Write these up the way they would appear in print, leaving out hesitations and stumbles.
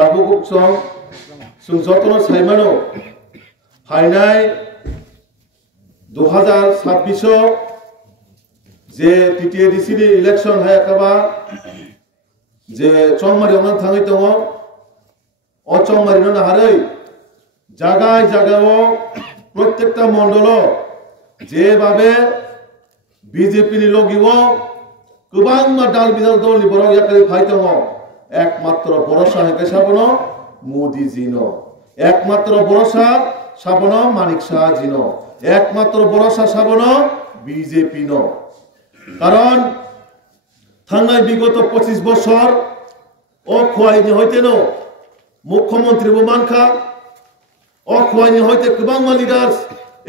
tabuk song sung jotono saimano hainai 2026 যে TTADC ni election hayakaba যে চংমারি অনন থাঙै দङ অ চংমারি না হাरै জায়গায় জায়গায় প্রত্যেকটা মণ্ডল যেভাবে বিজেপি नि লগিও गोबां दाल बिदाल दलनि बरं याकारि फाइ दङ एकमात्र भरोसा हेके साबनो मोदी जिनो एकमात्र भरोसा साबनो मानिक शाह जिनो एकमात्र भरोसा साबनो बीजेपी नो कारण थांनाय विगत 25 বছর ও খোয়াইনি হইতেनो मुख्यमंत्री मानखा ও খোয়াইনি হইতে गोबां लिडार्स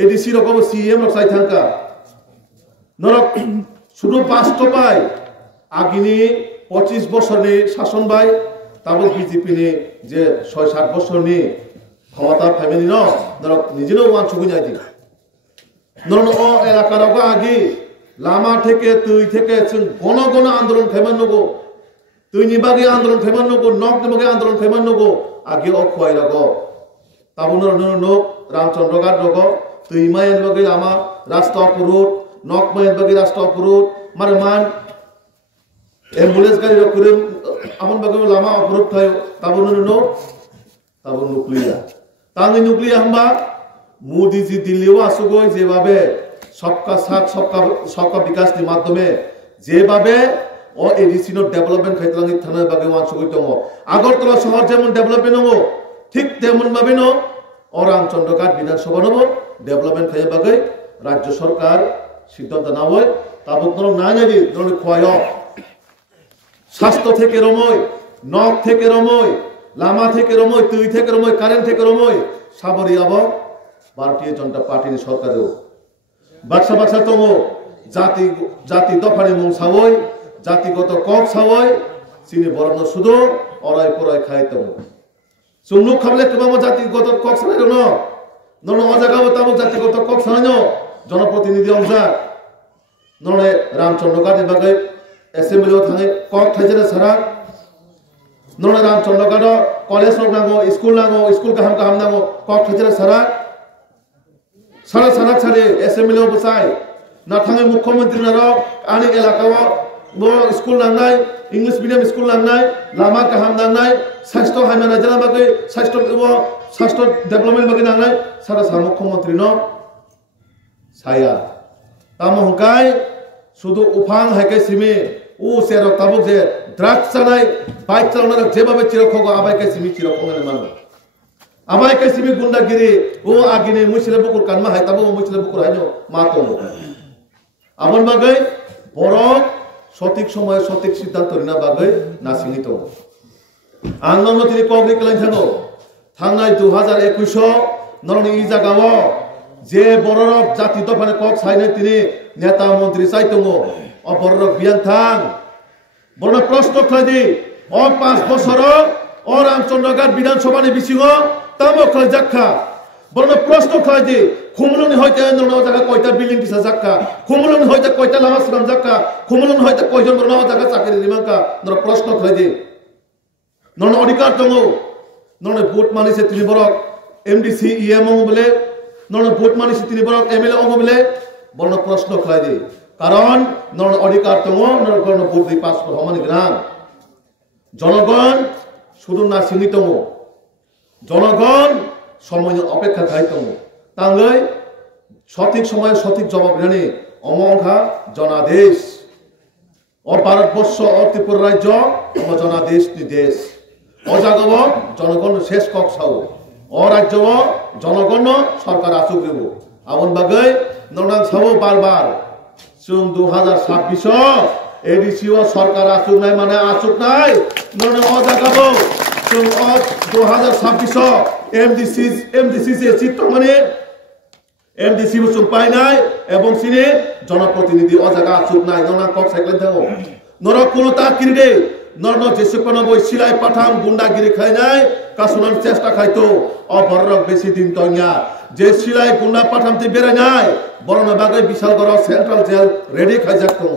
एडीसी रकम सीएम रसाय थांका नरक শুধু বাস্তবায় আগিনি 25 বছরনি শাসন বাই তাবো বিজেপি নি যে 6-7 বছরনি ক্ষমতা ফ্যামিলি ন নরক নিজেও ওয়ান সুগুনাই দি নরন ও এলাকার আগি লামা থেকে তুই থেকে গণ গণ আন্দোলন ফেমানগো তুই নিবাগে আন্দোলন ফেমানগো নক নিবাগে আন্দোলন ফেমানগো আগে ও খয় লাগো তাবো নরন রামচন্দ্র গাট লগো তুই মায়ের বাগে লামা রাস্তা অবরোধ नक माइन बगी राष्ट्र अवरोध मारमान एम्बुलेंस गाड़ी रखुरे अमन बगी लामा अवरोध थायो ताबो नुक्लिया तांगे नुक्लिया हम्बा मोदी जी दिल्ली आसुगो जेबाबे सबका साथ सबका विकास नि माध्यमे जेबाबे ओ एडीसी नो डेवलपमेंट खाइतलांगि थाना बगी वानसुगो दङ आगरतला शहर जेमन डेवलपमेंट दङ ठीक तेमन भाबे न ओ रामचंद्र घाट विधानसभा नो डेवलपमेंट खाइ बगी राज्य सरकार সিদ্ধান্ত না হয় তাবুক নরম না নেবি নরম খোয়ায় স্বাস্থ্য থেকে রময় নখ থেকে রময় লামা থেকে রময় তুই থেকে রময় কারেন্ট থেকে রময় সাবরি আব ভারতীয় জনতা পার্টি সরকারেও বাক্সা বাক্সা তঙ্গ জাতি জাতি দফানি মুং সাবই জাতিগত কক সাবই চিনি বরণ শুধু অরাই পরাই খাই তঙ্গ সুমনুক খাবলে তোমার জাতিগত কক সানাই ন নরম অজাগাও তাবুক জাতিগত কক সানাই ন जनप्रतिनिधि अंजा नने रामचंद्र घाटनि बागै एसेम्बलियाव थाङै कक थाइजेना सारा नने रामचंद्र घाट कलेज नांगौ स्कुल गाहाम गाहाम नांगौ कक थाइजेना सारा सारा सारे एसेम्बलियाव बसाय ना थाङै मुख्यमंत्री नारो आनि एलाकाव बो स्कुल नांनाय इंग्लिश मीडियम स्कुल नांनाय लामा गाहाम नांनाय स्वास्थ्य हाइमाना जना बागै स्वास्थ्य डेभलपमेंट बागै नांनाय सारा मुख्यमंत्री न saya tamu hongkai sudu ufang haike simi u serok tabu je drugs sanai bike chalana jebabe chirokhogo abai ke simi chirokhogo ne manu abai ke simi gundagiri u agini musile bukur kanma hai tabu musile bukur haino ma tomo amon bagai borok সঠিক সময়ে সঠিক সিদ্ধান্ত নিনা বাগৈ নাসিনি তো আন্দোলন তিনি Congress line থাকো থাংনাই 2021 নরনি ই জাগাও যে বড়রক জাতি দফানে কক সাইনে তিনি নেতা মন্ত্রী চাইতঙ্গ অ বড়রক বিয়ান থাং বড় প্রশ্ন খাইদি অ 5 বছর অ রামচন্দ্র ঘাট বিধানসভানি বিসিङ তামো খাই জাখা বড় প্রশ্ন খাইদি খুমলনি হইতে নন জায়গা কয়টা বিল্ডিং দিছা জাখা খুমলনি হইতে কয়টা লামা সুরাম জাখা খুমলনি হইতে কয়জন বড় জায়গা চাকরি দিমাকা নর প্রশ্ন খাইদি নন অধিকার দङ নন ভোট মানিছে তিনি বড় এমডিসি ইএমও বলে নন ভোট মানিছে তিনি বড় এমএলএ অঙ্গ বলে বড় প্রশ্ন খাইদি কারণ নন অধিকার দङ নন কোন ভোট দি পাস হমানি গ্রাম জনগণ শুধু না সীমিত জনগণ সময় অপেক্ষা খাইতং তাঙ্গৈ সঠিক সময়ে সঠিক জবাব জানি অমংখা জনাদেশ ও ভারতবর্ষ ও ত্রিপুরা রাজ্য অম জনাদেশ নি দেশ অজাগব জনগণ শেষ কক সাও ও রাজ্য জনগণ সরকার আসুক দেব আমন বাগৈ ননাং সাও বারবার চুন 2026 এডিসিও সরকার আসুক নাই মানে আসুক নাই নন অজাগব চুন 2026 এমডিসি চিত্ত মানে এমডিসি বসুন পাই নাই এবং সিনে জনপ্রতিনিধি অজাগা আসুক নাই ননা কক সাইকেল থাকো নরক কোন তাকিরি দে নরন যেসুকন বই সিলাই পাঠাম গুন্ডাগিরি খাই নাই কাসুনার চেষ্টা খাইতো অবরক বেশি দিন তইয়া যে সিলাই গুন্ডা পাঠামতে বেরে নাই বরণ বাগৈ বিশাল বড় সেন্ট্রাল জেল রেডি খাই যাক তো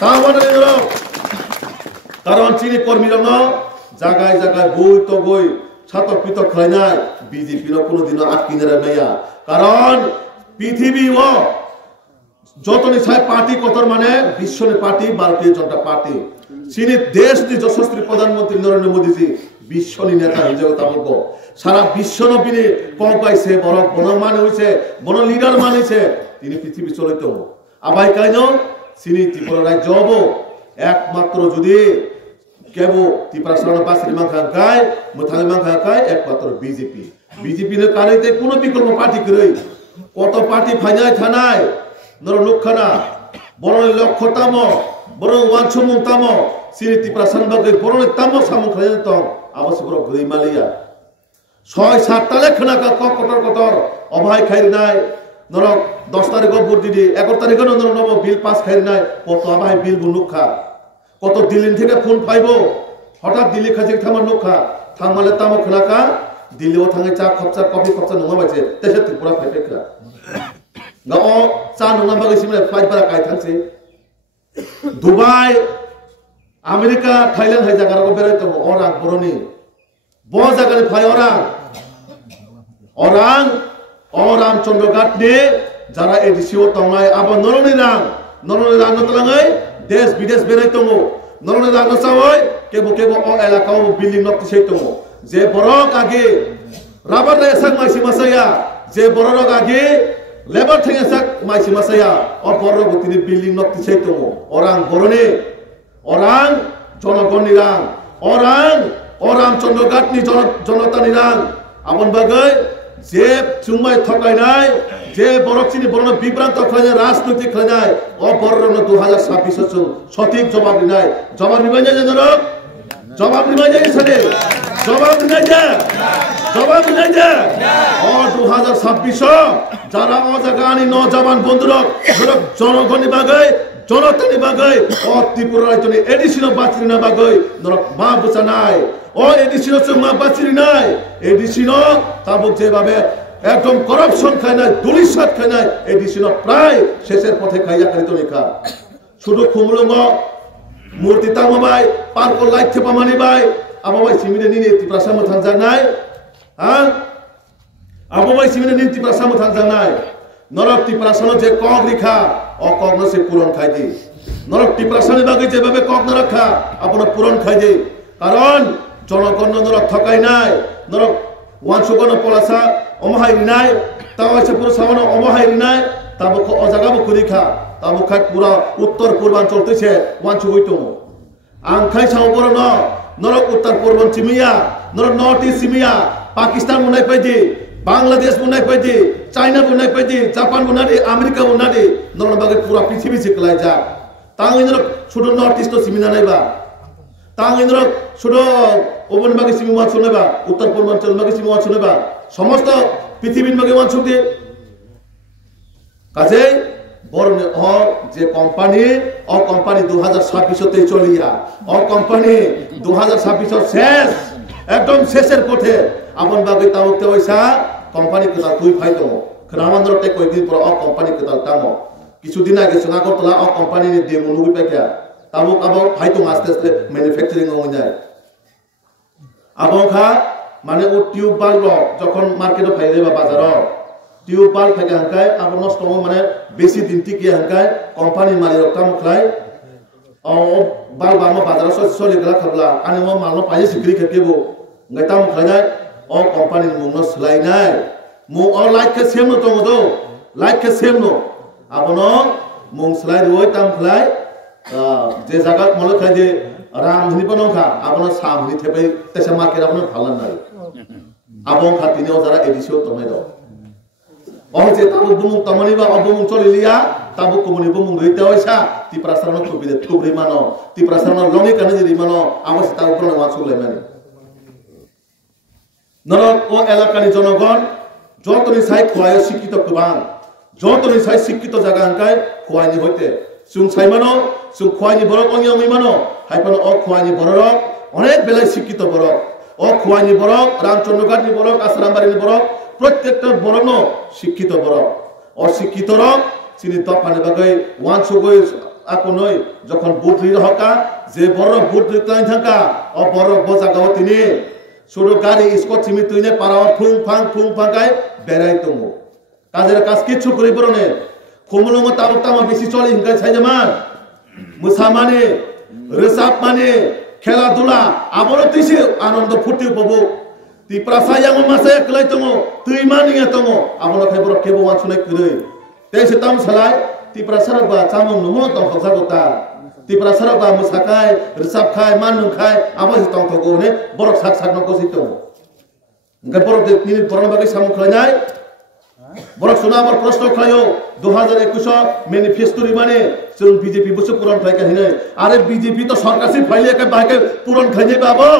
তা মানে কারণ চিনি কর্মী জন জায়গায় জায়গায় বই তো বই ছাতক পিতক খাইনাই বিজেপি কোনোদিনও আটকিনে রাখবেয়া কারণ পৃথিবী ও যতনি ছাই পার্টি কতর মানে বিশ্বনি পার্টি ভারতীয় জনতা পার্টি চিনি দেশ নি যশস্বী প্রধানমন্ত্রী নরেন্দ্র মোদীজি বিশ্বনি নেতা হিসেবে তামক সারা বিশ্ব নবীনে কম পাইছে বড় বড় মান হয়েছে বড় লিডার মান হয়েছে তিনি পৃথিবী চলিত আবাই কাইন চিনি ত্রিপুরা রাজ্য হব একমাত্র যদি কেবল ত্রিপুরা সারা বাসির মাংখায় মোথাঙে মাংখায় একমাত্র বিজেপি বিজেপি নে কানেতে কোনো বিকল্প পার্টি করে কত পার্টি ফাইনায় থানায় নর লোকখানা বড় লক্ষ্য তাম বড় ওয়ানসুমুং তাম চিনি ত্রিপুরা সানবাগে বড় তাম সামুং খাই তম আবাস বড় গরিমালিয়া ৬-৭ তালে খানাকা কটর কটর অভাই খাইরি নাই নরক 10 তারিখ ভোট দিদি 11 তারিখে নর নব বিল পাস খাইরি নাই কত অভাই বিল বুনুখা কত দিল্লি থেকে ফোন পাইব হঠাৎ দিল্লি খাজি থামার নোখা থামালে তাম খানাকা দিল্লিও থাঙে চা খপচা কফি খপচা নঙা বাইছে তেসে ত্রিপুরা ফাইফেকরা গাও চা নঙা বাগै সিমলে ফ্লাইট বারা কাই থাংছে দুবাই আমেরিকা থাইল্যান্ড হাই জায়গা রকম বেরাই তো অরাং বরনি ব জায়গায় ফাই অরাং চন্দ্রঘাট নে যারা এডিসিও তংনাই আবার নরনি রাং নতলাঙাই দেশ বিদেশ বেরাই তো নরনি রাং নসাওই কেবো অ এলাকাও বিল্ডিং নকতি সেই তো যে বড়ক আগে রাবার রে সাক মাইসি মাসায়া যে বড়রক আগে লেবার থেকে সাক মাইসি মাসায়া অ বড়রক তিনি বিল্ডিং নকতি সেই তো অরাং বরনে অরাং জনগণ নিরাং অরাং চন্দ্রঘাটনি জনতা নিরাং আমন বাগৈ যে চুমাই ঠকাইনাই যে বড়চিনি বড় বিভ্রান্ত খাইনাই রাজনৈতিক খাইনাই অ বড়রন 2026 সঠিক জবাব দিনাই জবাব নিবাই যায় জনক জবাব নিবাই যায় সাথে জবাব নিবাই যায় অ 2026 যারা অ জাগানি নজওয়ান বন্ধুরক জনগণনি বাগৈ জনতানি বাগৈ অ ত্রিপুরা রাজ্যনি এডিশনাল বাচিরি না বাগৈ নরক মা বুচা নাই ও এডিশনাল মা বাচিরি নাই এডিশনাল তাবক যেভাবে একদম করাপশন খায় না দুলিশাত খায় না এডিশনাল প্রায় শেষের পথে খাইয়া খাইতো লেখা শুধু খুমলুঙ্গ মূর্তি তামাবাই পার্ক লাইট থেপা মানিবাই আবাবাই সিমিনে নিনে ত্রিপুরা সামু থাংজা নাই হ্যাঁ আবাবাই সিমিনে নিনে ত্রিপুরা সামু থাংজা নাই নরক ত্রিপুরা সামু যে কক রেখা অ কক ন সে পূরণ খাই দি নরক ত্রিপুরা সামু বাগে যেভাবে কক না রাখা আপনা পূরণ খাই দি কারণ জনগণ নরক ঠকাই নাই নরক ওয়ানসুগণ পলাসা অমহাইরি নাই তাও এসে পুরো সামান্য অমহাইরি নাই তাবো অজাগাবো কুরিখা তাবো খাই পুরা উত্তর পূর্বাঞ্চল তেছে ওয়ানসুগৈতম আংখাই সামবর ন নরক উত্তর পূর্বাঞ্চল চিমিয়া নরক নর্থ ইস্ট চিমিয়া পাকিস্তান মুনাই পাইদি বাংলাদেশ মুনাই পাইদি চাইনা মুনাই পাইদি জাপান মুনাদি আমেরিকা মুনাদি নরক বাগে পুরা পৃথিবী সিকলাই যা তাং নরক শুধু নর্থ ইস্ট চিমিনা নাইবা তাং নরক শুধু ওবন বাগে চিমি ওয়ান শুনেবা উত্তর পূর্বাঞ্চল বাগে চিমি ওয়ান শুনেবা সমস্ত পৃথিবীর বাগে ওয়ান শুনতে কাজে বড় যে কোম্পানি ও কোম্পানি 2026 চলিয়া ও কোম্পানি 2026 শেষ একদম শেষের পথে আপন বাগে তামতে পয়সা কোম্পানি কেতা তুই ফাইতো খনামান্দ্র তে কয়েকদিন পর ও কোম্পানি কেতা তামো কিছুদিন আগে সোনাগরতলা ও কোম্পানি নে দিয়ে মনুবি পাইয়া তামো আবার ফাইতো আস্তে আস্তে ম্যানুফ্যাকচারিং হয়ে যায় আবখা মানে ও টিউব বাল্ব যখন মার্কেটে ফাইলে বা বাজারও টিউব বাল্ব থেকে হাঙ্কায় আবার নষ্ট মানে বেশি দিন টিকে হাঙ্কায় কোম্পানি মালিক কাম খায় ও বাল্ব আমা বাজারে চলে গলা খাবলা আনি মো মালনো পাই সিক্রি খেকেবো গাইতাম খায় ও কোম্পানি মুনো সলাই নাই মু ও লাইট কে সেম তো মদো লাইট কে সেম নো আপনো মুং সলাই রই তাম খলাই যে জায়গা মলে খাই যে রাম ধনি পনখা আপনো সামনি থেপে তেসে মার্কেট আপনো ভালো নাই আবং খাতিনে যারা এডিসিও তমাই দাও অহজে তাবু বুমুং তমানি বা অবুমুং চলিলিয়া তাবু কমনি বুমুং রইতে হইছা তি প্রাসারণ কবিদে থুবরি মানো তি প্রাসারণ লনি কানে যে মানো আবস তাবু প্রণ মাছুলে মানে নরক ও এলাকানি জনগণ যতনি সাই খোয়ায় শিক্ষিত কুবাং যতনি সাই শিক্ষিত জায়গা আঙ্কায় খোয়াইনি হইতে সুং সাইমানো সুং খোয়াইনি বড়ক অনিয়মি মানো হাইপানো অ খোয়াইনি বড়রক অনেক বেলায় শিক্ষিত বড়ক অ খোয়াইনি বড়ক রামচন্দ্রঘাটনি বড়ক আসারামবাড়িনি বড়ক প্রত্যেকটা বড়নো শিক্ষিত বড়ক অশিক্ষিত রক চিনি তফানে বাগৈ ওয়ানসুগৈ aku noi jokon butri hoka je borok butri tlain thangka o borok bojagaw tini suruh gari iskot simi tuine parawa phung phang kai berai tongo kajer kas kichu kuri borone khumulungo tama besi choli hingkai saijaman musamane resap mane খেলাধুলা আবরো তিসি আনন্দ ফুটি উপভোগ Tiprasa yang masa kelai tongo tuimani ya tongo abolo khaibro kebo wan sunai kure te setam salai tiprasa ba chamong numo tong khasa gota tiprasa ba musakai resap khai manung khai abo tong thogo ne borok sak sak no ko sitong ngai borok de ni borok bagai samung khlai borok suna amar proshno khlayo 2021 manifesto ri mane जों BJP बसो पुरन फाइका हिने आरे BJP तो सरकार से फाइले के बाके पुरन खने बाबो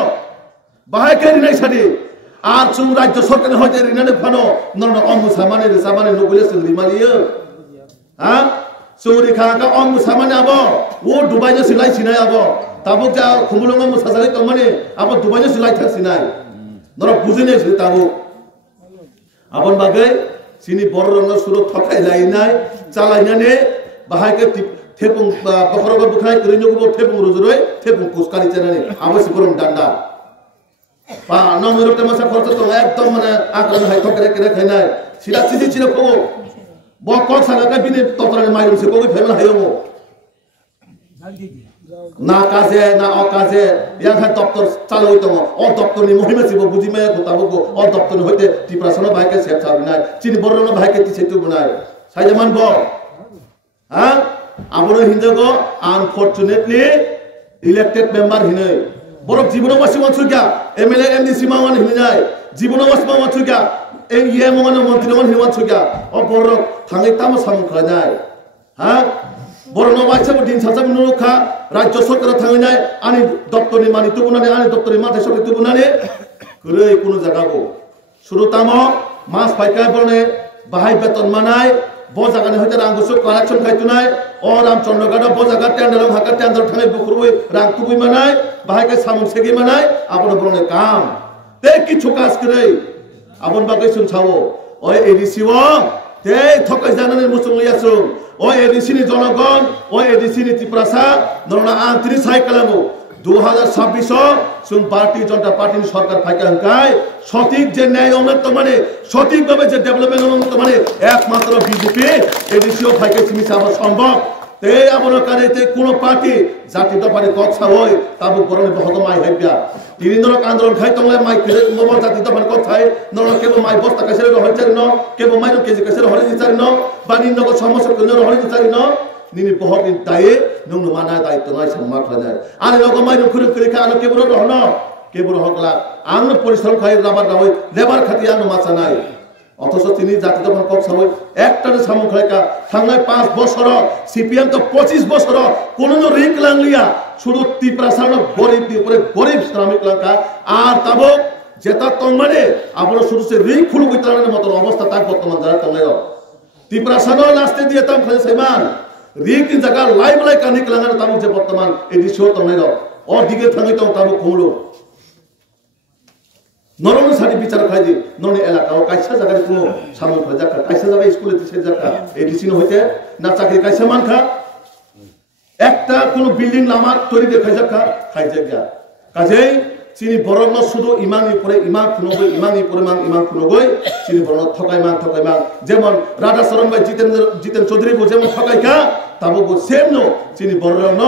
बाहे के रिनाय सादि आर जों राज्य सरकार होते रिनाने फानो नन अमु सामाने रे सामाने नगुले सिलि मालियो हा सौरि खाका अमु सामाने आबो वो दुबाइ जो सिलाइ सिनाय आबो ताबो जा खुमुलंग मु सासाले तो माने आबो दुबाइ जो सिलाइ थार सिनाय नर बुजिने सि ताबो आबन बागे सिनि बररंग सुरो थखाय लाइनाय चालायनाने बाहाय के Tepung bakoroga bukai kerinyo ko tepung ruzuroi tepung kuskari cenani abo sikurum danda pa nomor te masa khorcha to ekdom mane akran hai thokre kere khainai sida sidi chira ko bo kok saga ka bini totrane mairum se ko femel hayo na kaze na okaze yang ha doktor chaloi to o doktor ni mohima sibo bujime ko tabo ko o doktor hoite tiprasana bhai ke sep sabinai chini borrono bhai ke tisetu bunai sai jaman bo ha Abono hinjago unfortunately elected member hinai borok jibono wasi wansuga MLA MDC mawan hinai jibono was mawan wansuga ye mawan mantri mawan hinwansuga o borok thangai tamo samung khanai ha borno waisa din sasam nukha rajya sarkar thangai ani doktor ni mani tubunane ani doktor ni mathe sori tubunane kurei kuno jaga go surutamo mas paikai borne bahai beton manai bojaga ne hoite rang gusu collection khaitunai o ram chondogada bojaga tender haka tender thangai bukurui rang tubui manai bahai ke samung segi manai apno borone kam te kichu kaজ করে আপন বাগে শুন ছাও ওই ADC ও তে থকাই জানানে মুসুং লিয়াছুং ওই ADC নি জনগণ ওই এডিসি নি ত্রিপুরাসা নরনা আন্তরি সাইকেলামু 2026 सुन पार्टी जनता पार्टी सरकार फाइका हंकाय सঠিক যে ন্যায় অমৃত মানে সঠিকভাবে যে ডেভেলপমেন্ট অমৃত মানে একমাত্র বিজেপি এডিসিও ফাইকা সিমিসা আবার সম্ভব তে আবনো কারেতে কোন পার্টি জাতি দফারে কথা হয় তাবু গরমে বহুত মাই হইবা তিরিন্দরক আন্দোলন খাই তংলে মাই কিরে মোব জাতি দফারে কথা হয় নন কেব মাই বস্তা কাছেরে হইচারি ন কেব মাই কেজি কাছেরে হরি দিচারি ন বানি নগ সমস্যা কোন হরি দিচারি ন Nini pohon intai nunggu mana tai tunai sama kerana. Ane logo mai nunggu kiri kiri ane keburu rohno keburu hokla. Ane polisom khai rabar rawai lebar khati ane masanai. Othos tini jati to kok sawai ekta ne samung khai ka thangai 5 বছর CPM to 25 বছর kono no rik langlia শুধু ত্রিপুরাসার গরিব উপরে গরিব শ্রমিক লঙ্কা আর তাবো যেটা তংমানে আমরা শুধু সে রিক খুলু বিতরণের মত অবস্থা তাক বর্তমান যারা তংলাইও ত্রিপুরাসার লাস্টে দিয়ে তাম খালি সাইমান রিক জায়গা লাইভ লাই কানি কলাঙ্গার তামু যে বর্তমান এডি শো তংলাইও और दिगे थांगै तो ताबो खोलो नरनो सानि बिचार खाइदि नरनि एलाकाव काइसा जागा कोनो सामन खजाका काइसा जागा स्कुले दिसे जाका एडिसिन होइते ना चाकरी काइसा मानखा একটা কোনো বিল্ডিং লামা তৈরি দেখাই যাকা খাইজাগা কাজেই চিনি বরণ শুধু ইমানই পরে ইমান খুনগই ইমানই পরে মান ইমান খুনগই চিনি বরণ ঠকাই মান যেমন রাধা শরণ ভাই জিতেন চৌধুরী বো যেমন ঠকাইকা তাবো বো সেম নো চিনি বরণ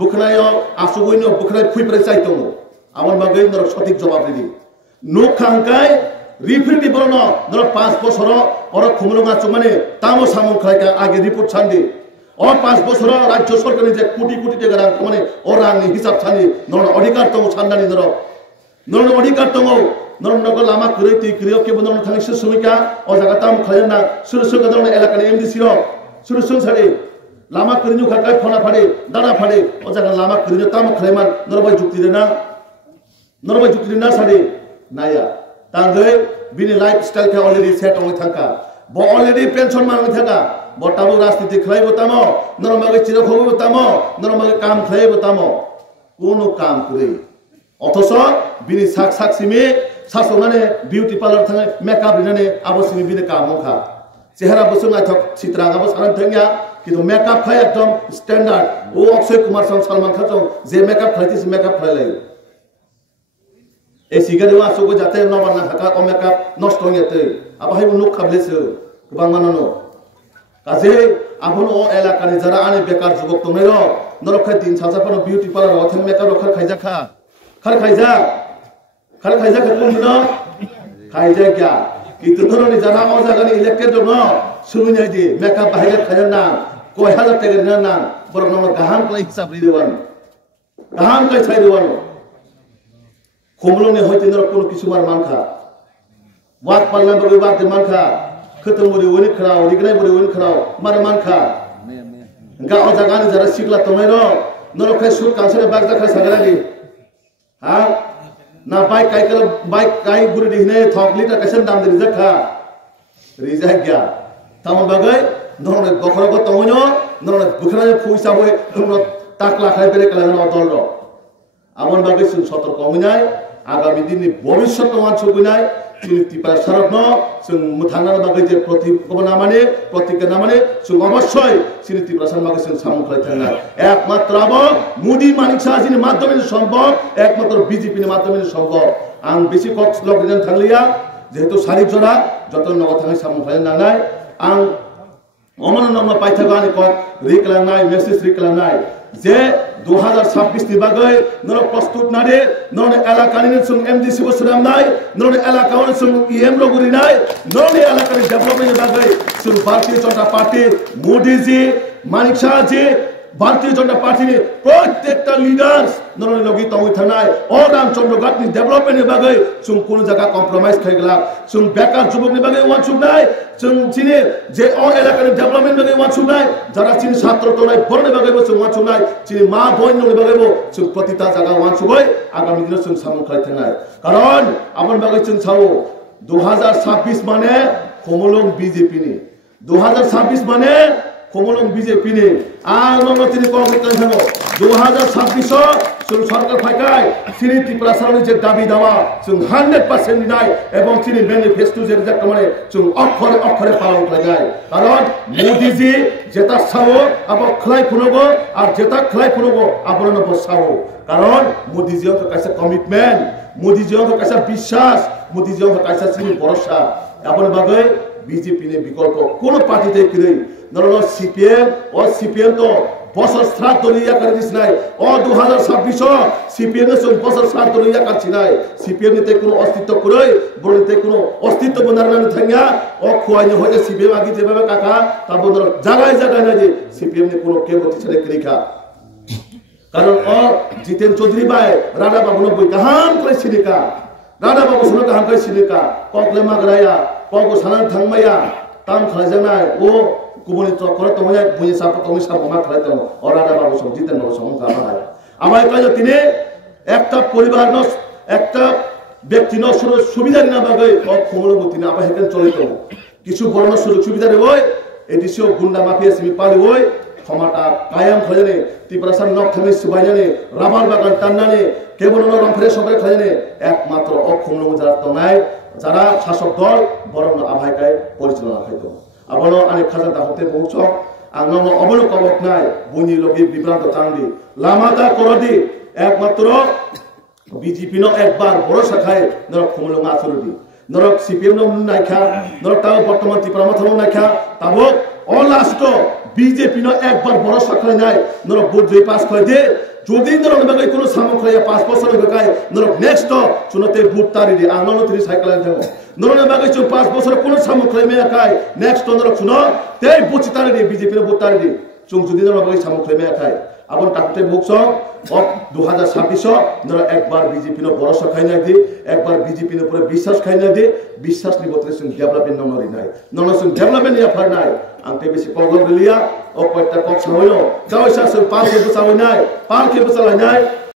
বুখনায় আসুগইনো বুখনায় ফুইপরে চাইতো আমার বাগৈ নর সঠিক জবাব দিদি নুক খাংকাই রিফ্রিটি বরণ নর 5 বছর অর খুমলুঙা চমানে তামো সামন খাইকা আগে রিপোর্ট ছান্দি और 5 বছর রাজ্য সরকারের যে কোটি কোটি টাকা রাং মানে ওরাংনি হিসাব ছানি নরন অধিকার তং ছান্দানি নরন অধিকার তং নরন নগ লামা করে তি ক্রিয় কে বন্ধন থানি সুমিকা ও জায়গা তাম খায়না সুরসুং গদন এলাকার এমডিসি র সুরসুং সাড়ে লামা করিনু খাকায় ফনা ফাড়ে দানা ফাড়ে ও জায়গা লামা করিনু তাম খায়মান নরবাই যুক্তি না সাড়ে নায়া তাঙ্গে বিনি লাইফস্টাইল কে অলরেডি সেট হই থাকা ব অলরেডি পেনশন মানগে থাকা বটাবো রাজনীতি খেলাই বতামো নরমাগে চির খবর বতামো নরমাগে কাম খেলাই বতামো কোনো কাম করে অথচ বিনি সাকসিমে শাসনানে বিউটি পার্লার থাঙে মেকআপ রিনানে আবসিমি বিনে কাম খা চেহারা বসুং আইথক চিত্রাং আবো সারান থাঙ্গা কিন্তু মেকআপ খাই একদম স্ট্যান্ডার্ড ও অক্ষয় কুমার সং সালমান খান সং যে মেকআপ খাইতেছে মেকআপ খাইলাই এই সিগারে আসুকো যাতে নবার না থাকা ও মেকআপ নষ্ট হইতে আবাহাই নুক খাবলেছে গোबां मानानो কাজে আপন ও এলাকানি যারা আনি বেকার যুবক তোমরা নরখাই দিন সাজাপানো বিউটি পার্লার অথেন মেকআপ রখার খাইজা খার খাইজা কোন না খাইজা क्या কিন্তু ধরনি যারা ও জায়গানি ইলেক্টেড দङ সুবিনাই দি মেকআপ বাহিরে খাইজা না কয় হাজার টাকা না বরং নম গাহাম কই হিসাব দিবেন গাহাম কই ছাই দিবেন খমলনে হইতে নর কোন কিছুমার মানখা ওয়াক পাল্লা বগে বাদ মানখা खतम बरी वनि खराव रिगनाय बरी वनि खराव मार मानखा गा ओ जागानि जरा सिखला तमेनो नरखाय सुट कांसरे बागजा खाय सागरानि हा ना बाइक काई गुरि दिने थक लिटर कैसन दाम दे जखा रिजा गया तामन बागै नरने गखरगो तमनो नरने बुखराय फुइसा होय नरने ताकला खाय बेरे कलानो अदल आमन बागै सुन सतर्क हमिनाय आगामी दिननि भबिष्यत मानसुगुनाय ত্রিপাল সরব जों थांना बागै जे प्रतिज्ञा माने जों अवश्य सिनि ত্রিপাল बागै जों सामु खालामनाय एकमात्र मोदी मानिक साहाजिनि माध्यमे सम्भव एकमात्र बीजेपी नि माध्यमे सम्भव आं बेसि कक्स लगन थांलिया जेहेतु सारिक जरा जतन नग थाङै सामु खालामनाय आं अमन नम्मा पाइथागानि कक रिक्लांनाय मेसेज रिक्लांनाय जे 2026 नि बागै नर प्रस्तुत नादे नरने एलाकानि जों एमडीसी बो सुनामनाय नरने एलाकानि जों ईएम लगुरिनाय नरने एलाकानि डेभलपमेन्ट बागै जों भारतीय जनता पार्टी मोदी जी मानिक शाह जी भारतीय जनता पार्टी नि प्रत्येकटा लिडार्स नरने लगि तंगै थानाय अ रामचंद्र घाटनि डेभलपमेन्ट बागै जों कोन जागा कम्प्रोमाइज खायगला जों बेकार जुबकनि बागै वानसुनाय जों चिनि जे अ एलाकानि डेभलपमेन्ट बागै वानसुनाय जारा चिनि छात्र तनाय बरने बागैबो जों वानसुनाय चिनि मा बयननि बागैबो जों प्रतिता जागा वानसुबाय आगामी दिनाव जों सामु खालाय थानाय कारण आमन बागै जों सावो 2026 माने खमलंग बीजेपी नि 2026 माने खमलंग बीजेपी नि आं नंगतिनि कलगतन थाङो 2026 जों सरकार फायखाय सिनि त्रिपुरा सरकारनि जे दाबि दावा जों 100% निनाय एवं सिनि मेनिफेस्टो जे रिजार्ट खालामनाय जों अक्षरे पालन खालामनाय कारण मोदी जी जेता सावो आबो खलाय फुनगो आर जेता खलाय फुनगो आबोनो बसावो कारण मोदी जी का कैसा कमिटमेंट मोदी जी का कैसा विश्वास मोदी जी का कैसा सिनि भरोसा आबोनो बागै बीजेपी ने विकल्प कोन पार्टी ते किरै नरनो सीपीएम तो बसर श्राद्ध लिया कर दिसनाय ओ 2026 सीपीएम ने जों बसर श्राद्ध लिया कर छिनाय सीपीएम ने ते कोनो अस्तित्व कुरै बरते कोनो अस्तित्व बनारनानै थाङा ओ खुवाइनो होय सीपीएम आगि जेबाबे काका ता बन्दर जागाय ना जे सीपीएम ने कोनो केबो तिछले क्रिका कारण ओ जितेन चौधरी बाय राणा बाबु न बय गाहाम करे सिनिका राणा बाबु सुनो गाहाम करे सिनिका ककले मागराया कको सानान थांमाया ताम खालायजानाय ओ गुबुननि तकरे तमया बुनि साप तमि साप मा खालाय तम और राणा बाबु सम जितेन बाबु सम गाहाय आमाय काज तिनि एकटा परिवार न एकटा व्यक्ति न सुविधा ना बागै ओ खमलंग तिनि आबा हेकेन चलित किछु बरन सुजुग सुविधा रे ओय एदिसियो गुंडा माफिया सिमि पालि ओय क्षमता कायम खजने त्रिपुरा सान नक थामि सुबायनानै राबार बागान टाननानै केबल न रंफरे सबरे खजने एकमात्र ओ खमलंग जारा तनाय যারা শাসক দল বরং আভাইকায় পরিচালনা খাইতো আবনো আনি খাজা দাহতে বহুছ আংনম অবলো কবক নাই বুনি লগি বিভ্রান্ত তাঙ্গি লামাদা করদি একমাত্র বিজেপি ন একবার বড় শাখায় নরক খমলং আচরদি নরক সিপিএম ন নাইখা নরক তাও বর্তমান ত্রিপুরা মাথাও নাইখা তাবো অলাস্ট বিজেপি ন একবার বড় শাখায় নাই নরক ভোট জয় পাস করে দে যদি নরক বাগৈ কোনো সামখলায়া 5 বছর বেকায় নরক নেক্সট চুনতে ভোট তারি দি আননো তিনি সাইকেল আনথাও নরক বাগৈ 5 বছর কোনো সামখলায় মেকায় নেক্সট নরক চুন তেই ভোট তারি দি বিজেপি ভোট তারি দি চুং যদি নরক বাগৈ সামখলায় মেকায় আবন কাটতে ভোকছ অব 2026 নরক একবার বিজেপি ন ভরসা খাই না দি একবার বিজেপি ন উপরে বিশ্বাস খাই না দি বিশ্বাস নি বতরে সুন ডেভেলপমেন্ট নরি নাই নন সুন ডেভেলপমেন্ট ইয়া ফার নাই आंते बेसि प्रब्लेम गलिया ओ कयटा कक्स होइनो जावसा सर पाल के बचावनाय